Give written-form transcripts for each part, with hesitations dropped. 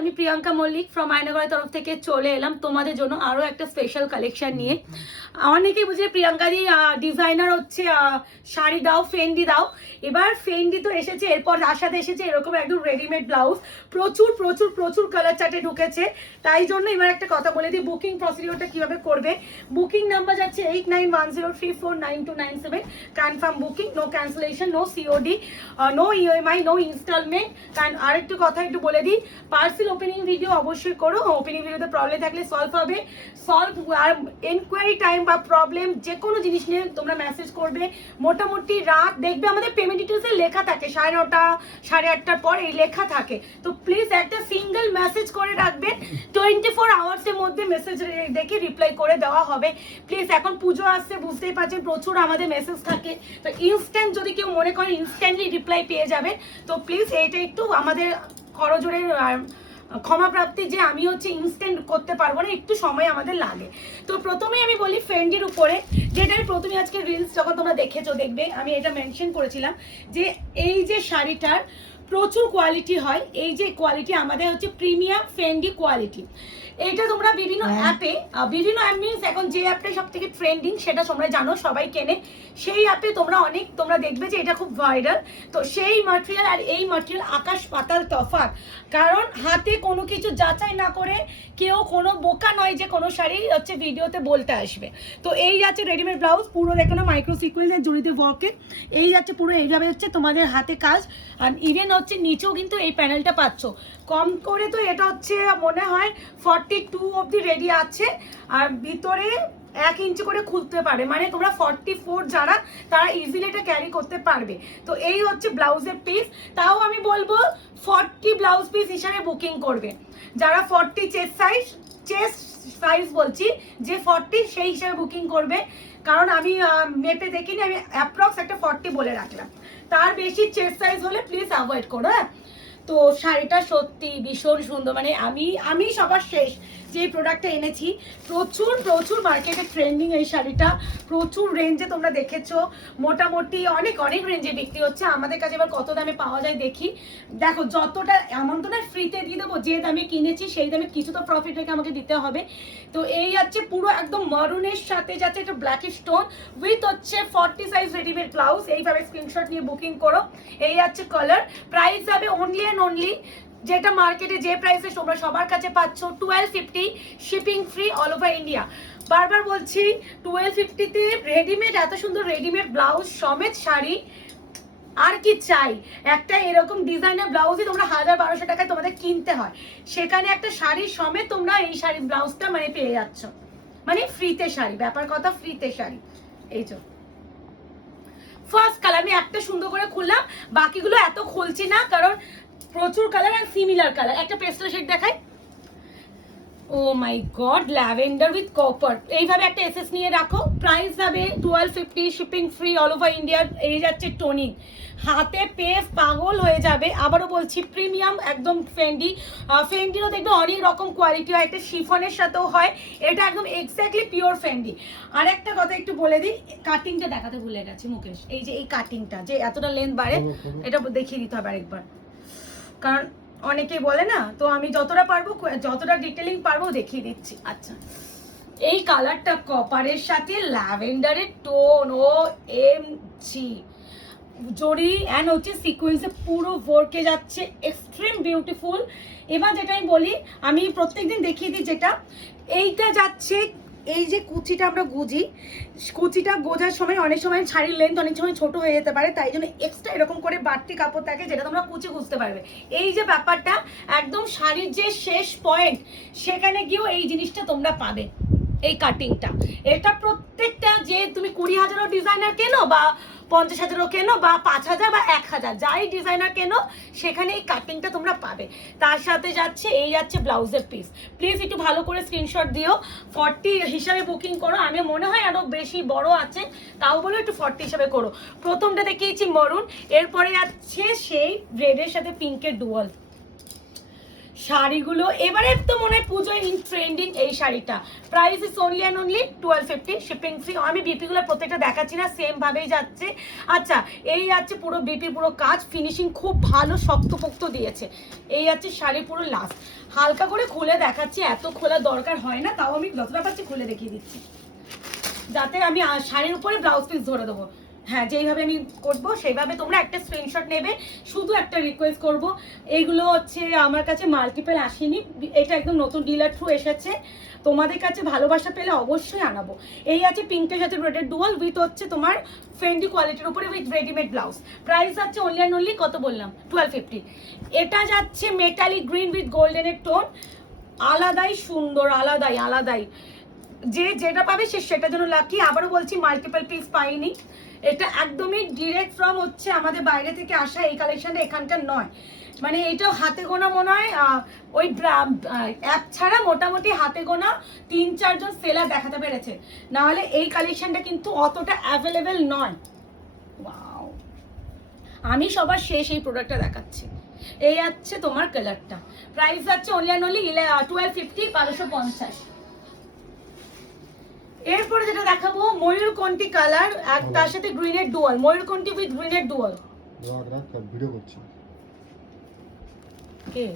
আমি প্রিয়াঙ্কা মল্লিক ফ্রম আয়নাগরের তরফ থেকে চলে এলাম তোমাদের জন্য আরও একটা স্পেশাল কালেকশন নিয়ে। অনেকেই বুঝে প্রিয়াঙ্কা দি ডিজাইনার হচ্ছে শাড়ি দাও, ফেন্ডি দাও। এবার ফেন্ডি তো এসেছে, এরপর তার সাথে এসেছে এরকম একদম রেডিমেড ব্লাউজ। প্রচুর প্রচুর প্রচুর কালার চার্টে ঢুকেছে, তাই জন্য এবার একটা কথা বলে দিই, বুকিং প্রসিডিওরটা কীভাবে করবে। বুকিং নাম্বার যাচ্ছে 8910349297। Confirm booking, no cancellation, no COD, no EMI, no installment. কারণ আরেকটু কথা একটু বলে দিই, পার্সেল ওপেনিং ভিডিও অবশ্যই করো। ওপেনিং ভিডিওতে প্রবলেম থাকলে সলভ হবে, আর এনকোয়ারি টাইম বা প্রবলেম যে কোনো জিনিস নিয়ে তোমরা মেসেজ করবে। মোটামুটি রাত দেখবে আমাদের পেমেন্ট ডিটেলসে লেখা থাকে 9:30 8:30 পর এই লেখা থাকে। তো প্লিজ একটা সিঙ্গেল মেসেজ করে রাখবেন, 24 আওয়ার্সের মধ্যে মেসেজ দেখে রিপ্লাই করে দেওয়া হবে। প্লিজ, এখন পুজো আসছে, বুঝতেই পারছেন প্রচুর আমাদের মেসেজ থাকে, তো ইনস্ট্যান্ট যদি কেউ মনে করে ইনস্ট্যান্টলি রিপ্লাই পেয়ে যাবে। তো প্লিজ এইটা একটু আমাদের করজোরে ক্ষমা প্রাপ্তি যে আমি হচ্ছে ইনস্ট্যান্ট করতে পারবো না, একটু সময় আমাদের লাগে। তো প্রথমেই আমি বলি ফেন্ডির উপরে, যেটা আমি প্রথমে আজকে রিলস যখন তোমরা দেখেছো দেখবে আমি এটা মেনশন করেছিলাম যে এই যে শাড়িটার প্রচুর কোয়ালিটি হয়। এই যে কোয়ালিটি আমাদের হচ্ছে প্রিমিয়াম ফেন্ডি কোয়ালিটি। এইটা তোমরা বিভিন্ন অ্যাপে, বিভিন্ন অ্যাপ মিনস এখন যে অ্যাপটা সব থেকে ট্রেন্ডিং সেটা তোমরা জানো, সবাই কেনে, সেই অ্যাপে তোমরা দেখবে যে এটা খুব ভাইরাল। তো সেই ম্যাটেরিয়াল আর এই ম্যাটেরিয়াল আকাশ পাতাল তফাৎ। কারণ হাতে কোনো কিছু যাচাই না করে কেউ কোনো বোকা নয় যে কোনো শাড়ি হচ্ছে ভিডিওতে বলতে আসবে। তো এই যাচ্ছে রেডিমেড ব্লাউজ, পুরো দেখো না মাইক্রো সিকোয়েন্সের জড়িতে ওয়ার্কে। এই যাচ্ছে পুরো এইভাবে হচ্ছে তোমাদের হাতে কাজ। আর ইভেন হচ্ছে নিচেও কিন্তু এই প্যানেলটা পাচ্ছ কম করে। তো এটা হচ্ছে মনে হয় 42 অবধি রেডি আছে, আর ভিতরে 1 ইঞ্চি করে খুলতে পারে, মানে তোমরা 44 যারা তারা ইজিলি এটা ক্যারি করতে পারবে। তো এই হচ্ছে ব্লাউজের পিস। তাও আমি বলবো 40 ব্লাউজ পিস হিসাবে বুকিং করবে। যারা 40 চেস্ট সাইজ বলছি যে 40 সেই হিসাবে বুকিং করবে। কারণ আমি মেপে দেখিনি, আমি অ্যাপ্রক্স একটা 40 বলে রাখলাম। তার বেশি চেস্ট সাইজ হলে প্লিজ অ্যাভয়েড করো। হ্যাঁ, তো শাড়িটা সত্যি ভীষণ সুন্দর। মানে আমি সবার শেষ যে প্রোডাক্টটা এনেছি, প্রচুর প্রচুর মার্কেটে ট্রেন্ডিং এই শাড়িটা, প্রচুর রেঞ্জে তোমরা দেখেছো, মোটামুটি অনেক অনেক রেঞ্জে বিক্রি হচ্ছে। আমাদের কাছে এবার কত দামে পাওয়া যায় দেখি। দেখো যতটা, এমন তো না ফ্রিতে দিয়ে দেবো, যে দামে কিনেছি সেই দামে কিছু তো প্রফিট রেখে আমাকে দিতে হবে। তো এই যাচ্ছে পুরো একদম মরুনের সাথে যাচ্ছে একটা ব্ল্যাক স্টোন উইথ হচ্ছে 40 সাইজ রেডিমেড ব্লাউজ। এইভাবে স্ক্রিনশট নিয়ে বুকিং করো। এই যাচ্ছে কালার। প্রাইস যাবে অনলি অ্যান্ড অনলি যেটা মার্কেটে যে প্রাইসে তোমরা সবার কাছে পাচ্ছ 1250, shipping free all over India. বারবার বলছি 1250-তে রেডিমেড, এত সুন্দর রেডিমেড ব্লাউজ সমেত শাড়ি আর কি চাই। একটা এরকম ডিজাইনার ব্লাউজই তোমরা 1000-1200 টাকায় তোমাদের কিনতে হয়, সেখানে একটা শাড়ি সমেত তোমরা এই শাড়ি ব্লাউজটা মানে পেয়ে যাচ্ছ, মানে ফ্রিতে শাড়ি। ব্যাপার কথা ফ্রিতে শাড়ি। এই যে ফার্স্ট কালার আমি একটা সুন্দর করে খুললাম, বাকিগুলো এত খুলছি না কারণ প্রচুর কালার আর সিমিলার কালার। একটা পেস্টেল শেড দেখাই। ও my god, lavender with copper. এইভাবে একটা এসএস নিয়ে রাখো। প্রাইস যাবে 1250, shipping free all over India. এই যাচ্ছে টোনিং, হাতে পেয়ে পাগল হয়ে যাবে। আবারও বলছি প্রিমিয়াম একদম ফেন্ডিরও দেখবে অনেক রকম কোয়ালিটি হয়, একটা শিফনের সাথেও হয়, এটা একদম এক্স্যাক্টলি পিওর ফেন্ডি। আর একটা কথা একটু বলে দিই, কাটিংটা দেখাতে ভুলে গেছি মুকেশ। এই যে এই কাটিংটা যে এতটা লেন্থ বাড়ে, এটা দেখিয়ে দিতে হবে আরেকবার, কারণ অনেকেই বলে না। তো আমি যতটা পারবো, যতটা ডিটেলিং পারবো দেখিয়ে দিচ্ছি। আচ্ছা, এই কালারটা কপারের সাথে ল্যাভেন্ডারের টোন, ও এম জি জরি অ্যান্ড হচ্ছে সিকোয়েন্সে পুরো ওয়ার্কে যাচ্ছে, এক্সট্রিম বিউটিফুল। এবার যেটা আমি বলি, আমি প্রত্যেকদিন দেখিয়ে দিই যেটা, এইটা যাচ্ছে এই যে কুচিটা আমরা গুজি, কুচিটা গোজার সময় অনেক সময় শাড়ির লেন্থ অনেক সময় ছোট হয়ে যেতে পারে, তাই জন্য এক্সট্রা এরকম করে বাড়তি কাপড় থাকে যেটা তোমরা কুচি বুঝতে পারবে। এই যে ব্যাপারটা একদম শাড়ির যে শেষ পয়েন্ট, সেখানে গিয়েও এই জিনিসটা তোমরা পাবে, এই কাটিংটা। এটা প্রত্যেকটা যে তুমি 20,000 ডিজাইনার কেনো বা 50,000 কেনো বা 5,000 বা 1,000 যাই ডিজাইনার কেনো, সেখানে এই কাটিংটা তোমরা পাবে। তার সাথে যাচ্ছে এই যাচ্ছে ব্লাউজের পিস। প্লিজ একটু ভালো করে স্ক্রিনশট দিও, 40 হিসাবে বুকিং করো। আমি মনে হয় আরো বেশি বড় আছে, তাও বলো একটু 40 হিসাবে করো। প্রথমটা দেখিয়েছি মরুন, এরপরে যাচ্ছে সেই রেডের সাথে পিঙ্কের ডুয়াল। শাড়িগুলো এবারে তো মনে হয় পুজোয় ইন ট্রেন্ডিং এই শাড়িটা। Price is only and only 1250, shipping free. আমি বিপিগুলো প্রত্যেকটা দেখাচ্ছি না, সেম ভাবেই যাচ্ছে। আচ্ছা, এই যাচ্ছে পুরো বিপি, পুরো কাজ ফিনিশিং খুব ভালো, শক্তপোক্ত দিয়েছে। এই যাচ্ছে শাড়ি পুরো লাস্ট, হালকা করে খুলে দেখাচ্ছি, এত খোলা দরকার হয় না, তাও আমি যতটা পাচ্ছি খুলে দেখিয়ে দিচ্ছি, যাতে আমি শাড়ির উপরে ব্লাউজ পিস ধরে দেবো। হ্যাঁ, যেইভাবে আমি করবো সেইভাবে তোমরা একটা স্ক্রিনশট নেবে। শুধু একটা রিকোয়েস্ট করব, এইগুলো হচ্ছে আমার কাছে মাল্টিপল আসেনি, এটা একদম নতুন ডিলার থ্রু এসেছে। তোমাদের কাছে ভালোবাসা পেলে অবশ্যই আনাবো। এই আছে পিঙ্কের সাথে রেডের ডুয়াল উইথ হচ্ছে তোমার ফেন্ডি কোয়ালিটির উপরে উইথ রেডিমেড ব্লাউজ। প্রাইস আছে অনলি অ্যান্ড অনলি কত বললাম, 1250। এটা যাচ্ছে মেটালিক গ্রিন উইথ গোল্ডেনের টোন, আলাদাই সুন্দর, আলাদাই আলাদাই। যে যেটা পাবে সে সেটার জন্য লাকি। আবারও বলছি, মাল্টিপল পিস পাইনি, এটা একদমই ডিরেক্ট ফ্রম হচ্ছে আমাদের বাইরে থেকে আসা, এই কালেকশনটা এখানকার নয়। মানে এইটাও হাতে গোনা মনে হয়, ওই অ্যাপ ছাড়া মোটামুটি হাতে গোনা 3-4 জন সেলার দেখাতে পেরেছে, নাহলে এই কালেকশনটা কিন্তু অতটা অ্যাভেলেবেল নয়। ওয়াও, আমি সবার শেষ এই প্রোডাক্টটা দেখাচ্ছি। এই আছে তোমার কালারটা, প্রাইস আছে অনলি অ্যান্ড অনলি 1250, 1250। এরপরে যেটা দেখাবো ময়ূরকণ্ঠী কালার, আর তার সাথে গ্রিনের ডুয়াল, ময়ূরকণ্ঠী উইথ গ্রিনের ডুয়াল। ভিডিও করছি কে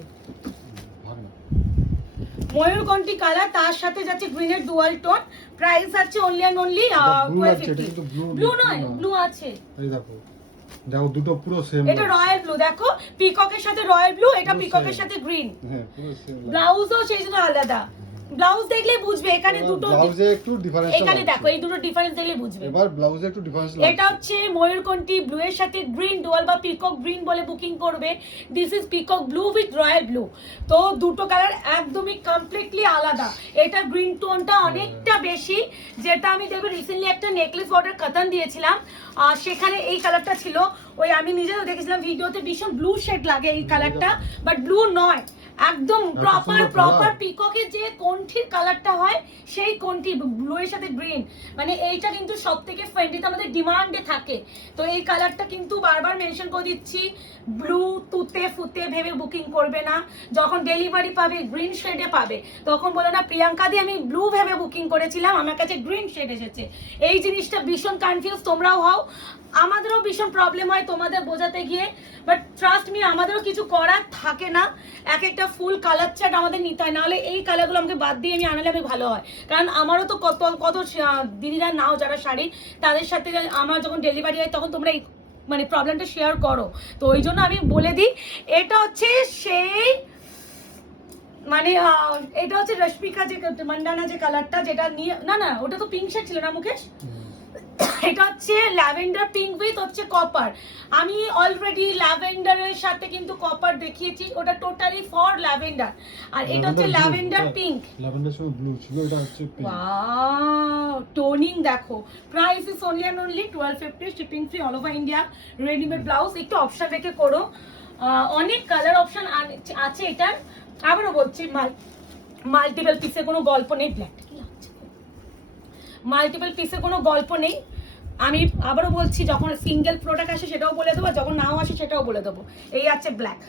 ময়ূরকণ্ঠী কালার, তার সাথে যাচ্ছে গ্রিনের ডুয়াল টোন। প্রাইস আছে অনলি অ্যান্ড অনলি 1250। ব্লু নয়, ব্লু আছে, এই দেখো, দেখো দুটো পুরো সেম। এটা রয়্যাল ব্লু, দেখো পিককের সাথে রয়্যাল ব্লু, এটা পিককের সাথে গ্রিন। হ্যাঁ, পুরো সেম। ব্লাউজও সেই জন্য আলাদা, ব্লাউজ দেখলে বুঝবে এখানে দুটো ব্লাউজে একটু ডিফারেন্স, এখানে দেখো এই দুটো ডিফারেন্স দেখলে বুঝবে। এবার ব্লাউজে একটু ডিফারেন্স লাগছে। এটা হচ্ছে ময়ূরকণ্ঠী ব্লু এর সাথে গ্রিন ডুয়াল বা পিকক গ্রিন বলে বুকিং করবে। This is peacock blue with royal blue. তো দুটো কালার একদমই কমপ্লিটলি আলাদা। এটা গ্রিন টোনটা অনেকটা বেশি, যেটা আমি দেখবো রিসেন্টলি একটা নেকলেস অর্ডার কাতান দিয়েছিলাম, সেখানে এই কালারটা ছিল। ওই আমি নিজেও দেখেছিলাম ভিডিওতে, ভীষণ ব্লু শেড লাগে এই কালারটা, বাট ব্লু নয়, একদম প্রপার পিককের যে কণ্ঠির কালারটা হয় সেই কণ্ঠি, ব্লু এর সাথে গ্রিন। মানে এইটা কিন্তু সব থেকে ফেন্ডিতে আমাদের ডিমান্ডে থাকে। তো এই কালারটা কিন্তু বারবার মেনশন করে দিচ্ছি, ব্লু তুতে ফুতে ভেবে বুকিং করবে না। যখন ডেলিভারি পাবে গ্রিন শেডে পাবে, তখন বলো না প্রিয়াঙ্কা দি আমি ব্লু ভেবে বুকিং করেছিলাম, আমার কাছে গ্রিন শেড এসেছে। এই জিনিসটা ভীষণ কনফিউজ তোমরাও হও, আমাদেরও ভীষণ প্রবলেম হয় তোমাদের বোঝাতে গিয়ে। বাট ট্রাস্ট মি, আমাদেরও কিছু করার থাকে না, এক একটা ফুল কালার চার্ট আমাদের নিতে হয়, নাহলে এই কালারগুলো আমাকে বাদ দিয়ে আমি আনালে আমি ভালো হয়। কারণ আমারও তো কত কত দিদিরা নাও যারা শাড়ি, তাদের সাথে আমার যখন ডেলিভারি হয় তখন তোমরা এই মানে প্রবলেমটা শেয়ার করো। তো ওই জন্য আমি বলে দিই, এটা হচ্ছে সেই মানে এটা হচ্ছে রশ্মিকা যে মন্ডানা যে কালারটা, যেটা নিয়ে না ওটা তো পিঙ্ক শেড ছিল না মুকেশ, এটা হচ্ছে ল্যাভেন্ডার পিঙ্ক উইথ হচ্ছে কপার। আমি অলরেডি ল্যাভেন্ডারের সাথে কিন্তু কপার দেখিয়েছি, ওটা টোটালি ফর ল্যাভেন্ডার, আর এটা হচ্ছে ল্যাভেন্ডার পিঙ্ক। ল্যাভেন্ডার সঙ্গে ব্লু ছিল, এটা হচ্ছে পিঙ্ক। ওয়াও, টোনিং দেখো। Price is only and only 1250, shipping free all over India. Readymade blouse একটু অপশন রেখে করো, অনেক কালার অপশন আছে এটার। আবারও বলছি, মাল্টিপল পিসের কোনো গল্প নেই। ব্ল্যাকটা কি লাগছে, মাল্টিপল পিসের কোনো গল্প নেই। আমি আবারও বলছি, যখন সিঙ্গেল প্রোডাক্ট আসে সেটাও বলে দেবো, যখন নাও আসে সেটাও বলে দেবো। এই আছে ব্ল্যাক,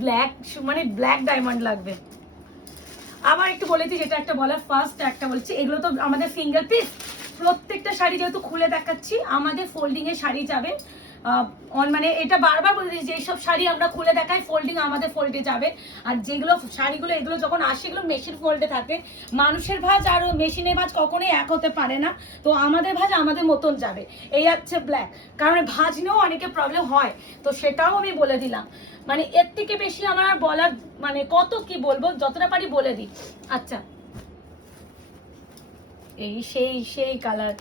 ব্ল্যাক মানে ব্ল্যাক ডায়মন্ড লাগবে। আবার একটু বলেছি, যেটা একটা বলার ফার্স্ট একটা বলছি, এগুলো তো আমাদের সিঙ্গেল পিস। প্রত্যেকটা শাড়ি যেহেতু খুলে দেখাচ্ছি, আমাদের ফোল্ডিং এ শাড়ি যাবে। মানে এটা বারবার বলে দিচ্ছি, যেসব শাড়ি আমরা খুলে দেখাই ফোল্ডিং আমাদের ফোল্ডে যাবে। আর যেগুলো শাড়িগুলো এগুলো যখন আসে, এগুলো মেশিন ফোল্ডে থাকে। মানুষের ভাঁজ আর মেশিনের ভাঁজ কখনোই এক হতে পারে না, তো আমাদের ভাঁজ আমাদের মতন যাবে। এই হচ্ছে ব্ল্যাক, কারণ ভাঁজ নিয়েও অনেকে প্রবলেম হয়, তো সেটাও আমি বলে দিলাম। মানে এর থেকে বেশি আমার বলার মানে কত কি বলবো, যতটা পারি বলে দিই। আচ্ছা, এই সেই colour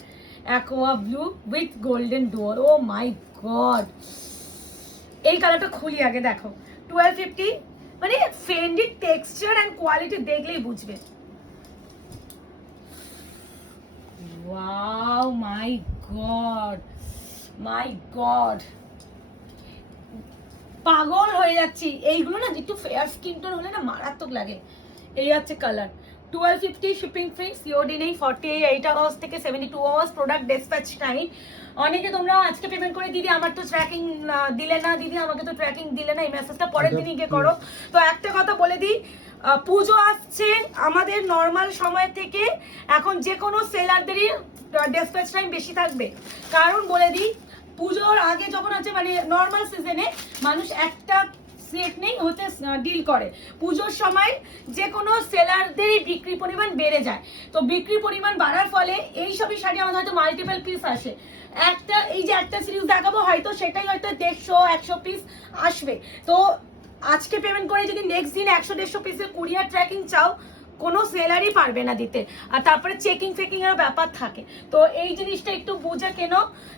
aqua blue with golden ডোর। ও মাই গড, এই কালারটা খুলি আগে, দেখো 1250। মানে ফেন্ডির টেক্সচার এন্ড কোয়ালিটি দেখলেই বুঝবে। ওয়াও, মাই গড, পাগল হয়ে যাচ্ছি। এইগুলো না একটু ফেয়ার স্কিন টোন হলে না মারাত্মক লাগে। এই হচ্ছে কালার, 1250 শিপিং ফ্রি, সিওডি নেই, 48 আওয়ার্স থেকে 72 আওয়ার্স প্রোডাক্ট ডিসপ্যাচ টাইম। অনেকে তোমরা আজকে পেমেন্ট করে দিদি আমার তো ট্র্যাকিং দিলে না, দিদি আমাকে তো ট্র্যাকিং দিলে না, এই মেসেজটা পরের দিনই গিয়ে করো। তো একটা কথা বলে দিই, পুজো আসছে, আমাদের নর্মাল সময় থেকে এখন যে কোনো সেলারদেরই ডিসপ্যাচ টাইম বেশি থাকবে। কারণ বলে দিই, পুজোর আগে যখন আছে মানে নর্মাল সিজনে মানুষ একটা সেট নেই হতে ডিল করে, পুজোর সময় যে কোনো সেলারদেরই বিক্রি পরিমাণ বেড়ে যায়। তো বিক্রি পরিমাণ বাড়ার ফলে এই সবই শাড়ি আমাদের হয়তো মাল্টিপল পিস আসে। একটা এই যে একটা সিরিজ দেখাবো হয়তো সেটাই হয়তো 150-100 পিস আসবে। তো আজকে পেমেন্ট করে যদি নেক্সট দিন 100-150 পিসের কুরিয়ার ট্র্যাকিং চাও, কোনো সেলারই পারবে না দিতে। আর তারপরে চেকিং ফেকিং এর ব্যাপার থাকে। তো এই জিনিসটা একটু বুঝে কেন,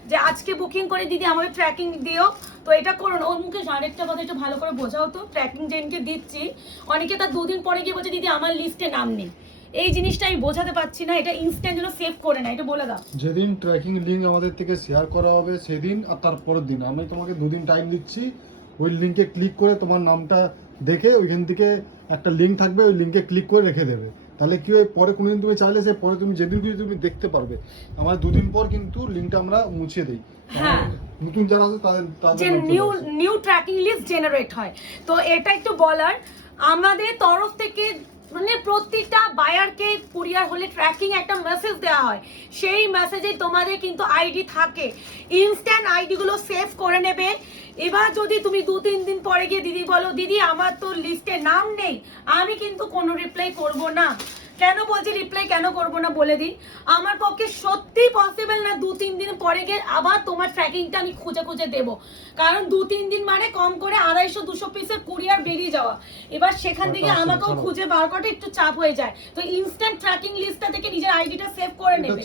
যে আজকে বুকিং করে দিদি আমাকে ট্র্যাকিং দিও, তো এটা করো না। ওর মুখে আরেকটা কথা একটু ভালো করে বোঝাও তো, ট্র্যাকিং যেদিনকে দিচ্ছি অনেকে তার 2 দিন পরে গিয়ে বলছে দিদি আমার লিস্টে নাম নেই। এই জিনিসটা আমি বোঝাতে পারছি না, এটা ইনস্ট্যান্ট যেন সেভ করে না, এটা বলে দাও। যেদিন ট্র্যাকিং লিংক আমাদের থেকে শেয়ার করা হবে সেদিন আর তারপরের দিন আমি তোমাকে 2 দিন টাইম দিচ্ছি। ওই লিংকে ক্লিক করে তোমার নামটা দেখে ওইখান থেকে একটা লিংক থাকবে, ওই লিংকে ক্লিক করে রেখে দেবে। তাহলে কি হয়, পরে কোনোদিন তুমি চাইলে সে পরে তুমি যেদিন খুশি তুমি দেখতে পারবে। আমার 2 দিন পর কিন্তু লিংকটা আমরা মুছে দিই। হ্যাঁ, নতুন যারা আছে তাদের যে নিউ ট্র্যাকিং লিস্ট জেনারেট হয়। তো এটা একটু বলার, আমাদের তরফ থেকে মানে প্রত্যেকটা বায়ারকে কুরিয়ার হলে ট্র্যাকিং একটা মেসেজ দেওয়া হয়, সেই মেসেজে তোমাদের কিন্তু আইডি থাকে, ইনস্ট্যান্ট আইডি গুলো সেভ করে নেবে। এবার যদি তুমি 2-3 দিন পরে গিয়ে দিদি বলো দিদি আমার তো লিস্টে নাম নেই, আমি কিন্তু কোনো রিপ্লাই করব না। কেন বলছি রিপ্লাই কেন করব না বলে দিই, আমার পক্ষে সত্যি পসিবল না 2-3 দিন পরে গিয়ে আবার তোমার ট্র্যাকিংটা আমি খুঁজে খুঁজে দেবো। কারণ 2-3 দিন মানে কম করে 250-200 পিসের কুরিয়ার বেরিয়ে যাওয়া, এবার সেখান থেকে আমাকেও খুঁজে বার করাটা একটু চাপ হয়ে যায়। তো ইনস্ট্যান্ট ট্র্যাকিং লিস্টটা থেকে নিজের আইডিটা সেভ করে নেবে।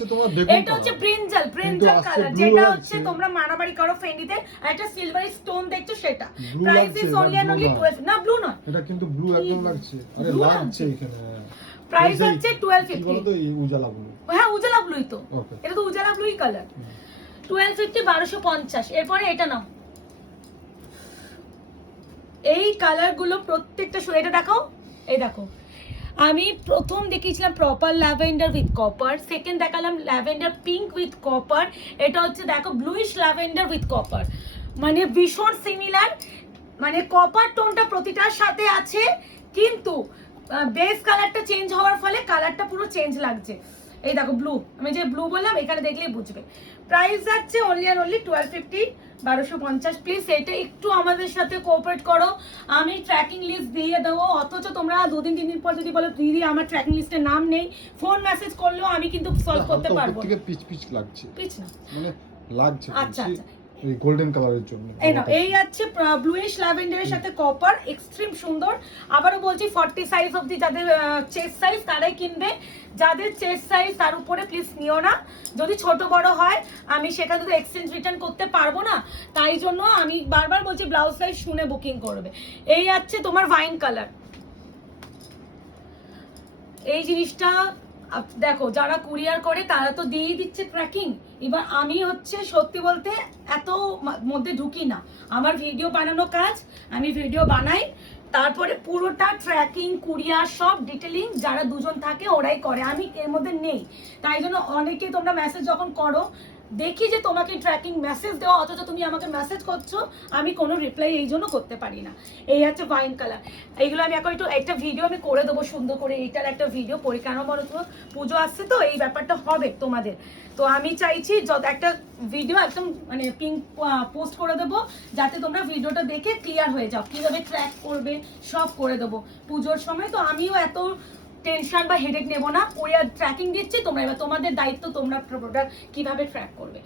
এটা হচ্ছে ব্রিঞ্জাল কালার, যেটা হচ্ছে তোমরা মারামারি করো ফেন্ডিতে, আর একটা সিলভারি স্টোন দেখছো সেটা। Price is only and only 12, না ব্লু নয়, এটা কিন্তু ব্লু একদম লাগছে। আরে লাগছে এখানে। প্রাইস হচ্ছে 1250। কি বলো তো, এই উজালা ব্লু। হ্যাঁ উজালা ব্লুই তো, এটা তো উজালা ব্লুই কালার। 1250 1250। এরপরে এটা নাও, এই কালার গুলো প্রত্যেকটা এটা দেখো, এই দেখো আমি প্রথম দেখিয়েছিলাম proper lavender with copper, second দেখালাম ল্যাভেন্ডার পিঙ্ক উইথ কপার, এটা হচ্ছে দেখো ব্লুইশ ল্যাভেন্ডার উইথ কপার, মানে ভীষণ সিমিলার। মানে কপার টোনটা প্রতিটার সাথে আছে, কিন্তু বেস কালারটা চেঞ্জ হওয়ার ফলে কালারটা পুরো চেঞ্জ লাগছে। এই দেখো ব্লু, আমি যে ব্লু বললাম এখানে দেখলেই বুঝবে। প্রাইস যাচ্ছে অনলি অ্যান্ড অনলি 1250 1250। প্লিজ এটা একটু আমাদের সাথে কোঅপারেট করো, আমি ট্র্যাকিং লিস্ট দিয়ে দেবো। অথচ তোমরা 2-3 দিন পর যদি বলো দিদি আমার ট্র্যাকিং লিস্টে নাম নেই, ফোন মেসেজ করলেও আমি কিন্তু সলভ করতে পারবো না। পিচ পিচ লাগছে, পিচ না মানে লাগছে। আচ্ছা আচ্ছা, এই গোল্ডেন কালারের জন্য এই না, এই আছে ব্লুইশ ল্যাভেন্ডারের সাথে কপার, এক্সট্রিম সুন্দর। আবারও বলছি 40 সাইজ অবধি যাদের চেস্ট সাইজ তারাই কিনবে, যাদের চেস্ট সাইজ তার উপরে প্লিজ নিও না। যদি ছোট বড় হয় আমি সেখানে তো এক্সচেঞ্জ রিটার্ন করতে পারবো না, তাই জন্য আমি বারবার বলছি ব্লাউজ সাইজ শুনে বুকিং করবে। এই আছে তোমার ওয়াইন কালার, এই জিনিসটা দেখো যারা কুরিয়ার করে তারা তো দিয়েই দিচ্ছে ট্র্যাকিং। এবার আমি হচ্ছে সত্যি বলতে এত মধ্যে ঢুকি না, আমার ভিডিও বানানো কাজ, আমি ভিডিও বানাই, তারপরে পুরোটা ট্র্যাকিং কুরিয়ার সব ডিটেলিং যারা দুজন থাকে ওরাই করে, আমি এর মধ্যে নেই। তাই জন্য অনেকে তোমরা মেসেজ যখন করো দেখি যে তোমাকে ট্র্যাকিং মেসেজ দেওয়া, অথচ তুমি আমাকে মেসেজ করছো, আমি কোনো রিপ্লাই এই জন্য করতে পারি না। এই হচ্ছে ওয়াইন কালার, এইগুলো আমি এখন একটু একটা ভিডিও আমি করে দেবো সুন্দর করে, এইটার একটা ভিডিও পরিকানো বলো তো, পুজো আসছে তো এই ব্যাপারটা হবে তোমাদের। তো আমি চাইছি যত একটা ভিডিও একদম মানে পিঙ্ক পোস্ট করে দেবো, যাতে তোমরা ভিডিওটা দেখে ক্লিয়ার হয়ে যাও, কিভাবে ট্র্যাক করবে সব করে দেবো পুজোর সময়। তো আমিও এত টেনশন বা হেডেক নেব না, ওরা ট্র্যাকিং দিচ্ছে, তোমরা এবার তোমাদের দায়িত্ব তোমরা প্রোডাক্ট কিভাবে ট্র্যাক করবে।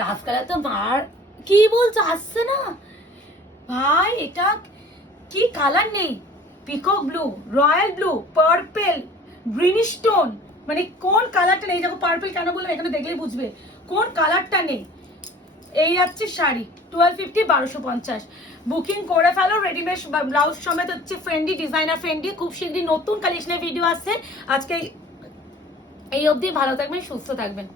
লাস্ট কালার তো মার কি বলছো, আসছে না ভাই, এটা কি কালার নেই, peacock blue, royal blue, purple, greenish stone, মানে কোন কালারটা নেই? দেখো পার্পল কেন বললাম, এখানে দেখলেই বুঝবে কোন কালারটা নেই। এই যাচ্ছে শাড়ি 1250 1250। বুকিং করে ফেলো, রেডিমেড ব্লাউজ সমেত হচ্ছে ফ্রেন্ডি, ডিজাইনার ফ্রেন্ডি। খুব শীঘ্রই নতুন কালেকশনের ভিডিও আসছে। আজকে এই অবধি, ভালো থাকবেন, সুস্থ থাকবেন।